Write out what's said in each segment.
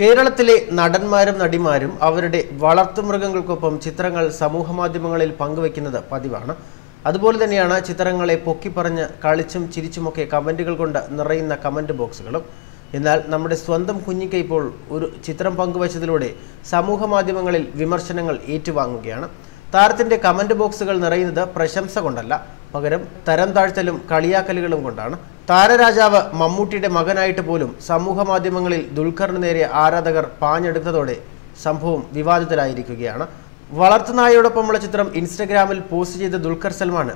കേരളത്തിലെ നടന്മാരും നടിമാരും അവരുടെ വളർത്തുമൃഗങ്ങൾക്കൊപ്പം ചിത്രങ്ങൾ സമൂഹമാധ്യമങ്ങളിൽ പങ്കുവയ്ക്കുന്നത് പതിവാണ്. അതുപോലെ തന്നെയാണ് ചിത്രങ്ങളെ പൊക്കിപ്പറഞ്ഞ് കളിച്ചും ചിരിച്ചുമൊക്കെ കമന്റുകൾ കൊണ്ട് നിറയുന്ന കമന്റ് ബോക്സുകളും. എന്നാൽ നമ്മുടെ സ്വന്തം കുഞ്ഞിക്ക് ഇപ്പോൾ ഒരു ചിത്രം പങ്കുവച്ചതിലൂടെ സമൂഹമാധ്യമങ്ങളിൽ വിമർശനങ്ങൾ ഏറ്റുവാങ്ങുകയാണ്. താരത്തിന്റെ കമന്റ് ബോക്സുകൾ നിറയുന്നത് പ്രശംസ കൊണ്ടല്ല, പകരം തരം താഴ്ത്തലും കളിയാക്കലുകളും കൊണ്ടാണ്. താരരാജാവ് മമ്മൂട്ടിയുടെ മകനായിട്ട് പോലും സമൂഹ മാധ്യമങ്ങളിൽ ദുൽഖറിന് നേരെ ആരാധകർ പാഞ്ഞെടുത്തതോടെ സംഭവം വിവാദത്തിലായിരിക്കുകയാണ്. വളർത്തുനായയോടൊപ്പമുള്ള ചിത്രം ഇൻസ്റ്റഗ്രാമിൽ പോസ്റ്റ് ചെയ്ത ദുൽഖർ സൽമാന്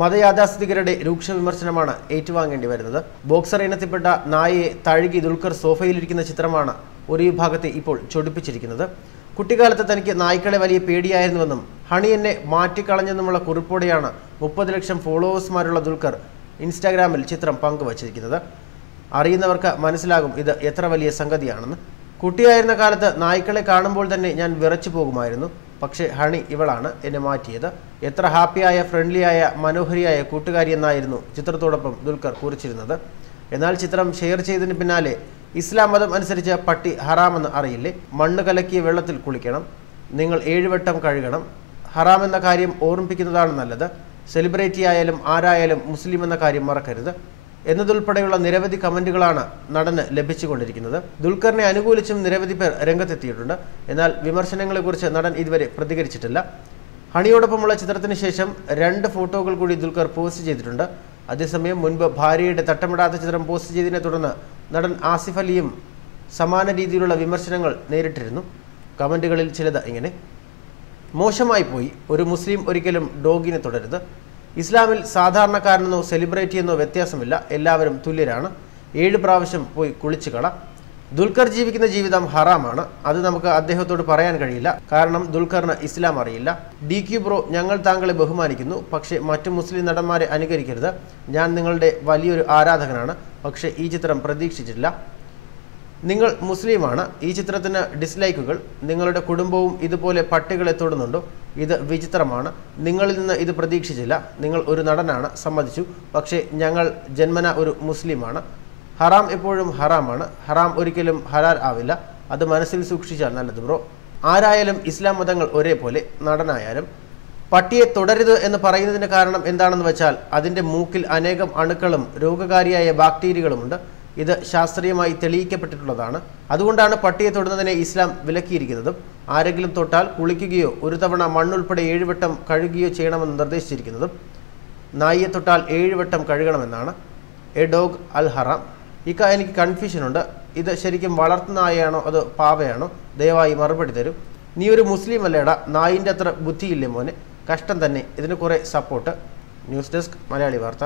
മതയാഥാസ്ഥിതികരുടെ രൂക്ഷ വിമർശനമാണ് ഏറ്റുവാങ്ങേണ്ടി വരുന്നത്. ബോക്സർ ഇനത്തിൽപ്പെട്ട നായയെ തഴുകി ദുൽഖർ സോഫയിലിരിക്കുന്ന ചിത്രമാണ് ഒരു വിഭാഗത്തെ ഇപ്പോൾ ചൊടിപ്പിച്ചിരിക്കുന്നത്. കുട്ടിക്കാലത്ത് തനിക്ക് നായ്ക്കളെ വലിയ പേടിയായിരുന്നുവെന്നും ഹണി എന്നെ മാറ്റിക്കളഞ്ഞെന്നുമുള്ള കുറിപ്പോടെയാണ് 30 ലക്ഷം ഫോളോവേഴ്സുമാരുള്ള ദുൽഖർ ഇൻസ്റ്റാഗ്രാമിൽ ചിത്രം പങ്കുവച്ചിരിക്കുന്നത്. അറിയുന്നവർക്ക് മനസ്സിലാകും ഇത് എത്ര വലിയ സംഗതിയാണെന്ന്. കുട്ടിയായിരുന്ന കാലത്ത് നായ്ക്കളെ കാണുമ്പോൾ തന്നെ ഞാൻ വിറച്ചു പോകുമായിരുന്നു. പക്ഷേ ഹണി ഇവളാണ് എന്നെ മാറ്റിയത്. എത്ര ഹാപ്പിയായ, ഫ്രണ്ട്ലിയായ, മനോഹരിയായ കൂട്ടുകാരി എന്നായിരുന്നു ചിത്രത്തോടൊപ്പം ദുൽഖർ കുറിച്ചിരുന്നത്. എന്നാൽ ചിത്രം ഷെയർ ചെയ്തതിന് പിന്നാലെ ഇസ്ലാം മതം അനുസരിച്ച് പട്ടി ഹറാമെന്ന് അറിയില്ലേ, മണ്ണ് കലക്കിയ വെള്ളത്തിൽ കുളിക്കണം, നിങ്ങൾ 7 വട്ടം കഴുകണം, ഹറാം എന്ന കാര്യം ഓർമ്മിപ്പിക്കുന്നതാണ് നല്ലത്, സെലിബ്രിറ്റി ആയാലും ആരായാലും മുസ്ലിം എന്ന കാര്യം മറക്കരുത് എന്നതുൾപ്പെടെയുള്ള നിരവധി കമന്റുകളാണ് നടന് ലഭിച്ചുകൊണ്ടിരിക്കുന്നത്. ദുൽഖറിനെ അനുകൂലിച്ചും നിരവധി പേർ രംഗത്തെത്തിയിട്ടുണ്ട്. എന്നാൽ വിമർശനങ്ങളെക്കുറിച്ച് നടൻ ഇതുവരെ പ്രതികരിച്ചിട്ടില്ല. ഹണിയോടൊപ്പമുള്ള ചിത്രത്തിന് ശേഷം 2 ഫോട്ടോകൾ കൂടി ദുൽഖർ പോസ്റ്റ് ചെയ്തിട്ടുണ്ട്. അതേസമയം മുൻപ് ഭാര്യയുടെ തട്ടമിടാത്ത ചിത്രം പോസ്റ്റ് ചെയ്തതിനെ തുടർന്ന് നടൻ ആസിഫ് അലിയും സമാന രീതിയിലുള്ള വിമർശനങ്ങൾ നേരിട്ടിരുന്നു. കമന്റുകളിൽ ചിലത് ഇങ്ങനെ: മോശമായി പോയി, ഒരു മുസ്ലിം ഒരിക്കലും ഡോഗിനെ തുടരുത്. ഇസ്ലാമിൽ സാധാരണക്കാരനെന്നോ സെലിബ്രിറ്റിയെന്നോ വ്യത്യാസമില്ല, എല്ലാവരും തുല്യരാണ്. 7 പ്രാവശ്യം പോയി കുളിച്ചു കള. ദുൽഖർ ജീവിക്കുന്ന ജീവിതം ഹറാമാണ്, അത് നമുക്ക് അദ്ദേഹത്തോട് പറയാൻ കഴിയില്ല, കാരണം ദുൽഖറിന് ഇസ്ലാം അറിയില്ല. DQ ബ്രോ, ഞങ്ങൾ താങ്കളെ ബഹുമാനിക്കുന്നു, പക്ഷേ മറ്റു മുസ്ലിം നടന്മാരെ അനുകരിക്കരുത്. ഞാൻ നിങ്ങളുടെ വലിയൊരു ആരാധകനാണ്, പക്ഷേ ഈ ചിത്രം പ്രതീക്ഷിച്ചില്ല. നിങ്ങൾ മുസ്ലിമാണ്, ഈ ചിത്രത്തിന് ഡിസ്ലൈക്കുകൾ. നിങ്ങളുടെ കുടുംബവും ഇതുപോലെ പട്ടികളെ തൊടുന്നുണ്ടോ? ഇത് വിചിത്രമാണ്, നിങ്ങളിൽ നിന്ന് ഇത് പ്രതീക്ഷിച്ചില്ല. നിങ്ങൾ ഒരു നടനാണ്, സമ്മതിച്ചു, പക്ഷേ ഞങ്ങൾ ജന്മന ഒരു മുസ്ലിമാണ്. ഹറാം എപ്പോഴും ഹറാമാണ്, ഹറാം ഒരിക്കലും ഹലാൽ ആവില്ല, അത് മനസ്സിൽ സൂക്ഷിച്ചാൽ നല്ലത് ബ്രോ. ആരായാലും ഇസ്ലാം മതങ്ങൾ ഒരേപോലെ, നടനായാലും. പട്ടിയെ തുടരുത് എന്ന് പറയുന്നതിന് കാരണം എന്താണെന്ന് വെച്ചാൽ അതിൻ്റെ മൂക്കിൽ അനേകം അണുക്കളും രോഗകാരിയായ ബാക്ടീരിയകളുമുണ്ട്. ഇത് ശാസ്ത്രീയമായി തെളിയിക്കപ്പെട്ടിട്ടുള്ളതാണ്. അതുകൊണ്ടാണ് പട്ടിയെ തൊടുന്നതിനെ ഇസ്ലാം വിലക്കിയിരിക്കുന്നതും. ആരെങ്കിലും തൊട്ടാൽ കുളിക്കുകയോ ഒരു തവണ മണ്ണുൾപ്പെടെ 7 വട്ടം കഴുകുകയോ ചെയ്യണമെന്ന് നിർദ്ദേശിച്ചിരിക്കുന്നതും. നായിയെ തൊട്ടാൽ 7 വട്ടം കഴുകണമെന്നാണ്. എ ഡോഗ് അൽ ഹറാം. എനിക്ക് കൺഫ്യൂഷനുണ്ട്, ഇത് ശരിക്കും വളർത്തുന്ന നായയാണോ അതോ പാവയാണോ? ദയവായി മറുപടി തരും. നീ ഒരു മുസ്ലിം അല്ലേടാ, നായിൻ്റെ അത്ര ബുദ്ധിയില്ലേ മോനെ, കഷ്ടം തന്നെ. ഇതിന് കുറേ സപ്പോർട്ട്. ന്യൂസ് ഡെസ്ക്, മലയാളി വാർത്ത.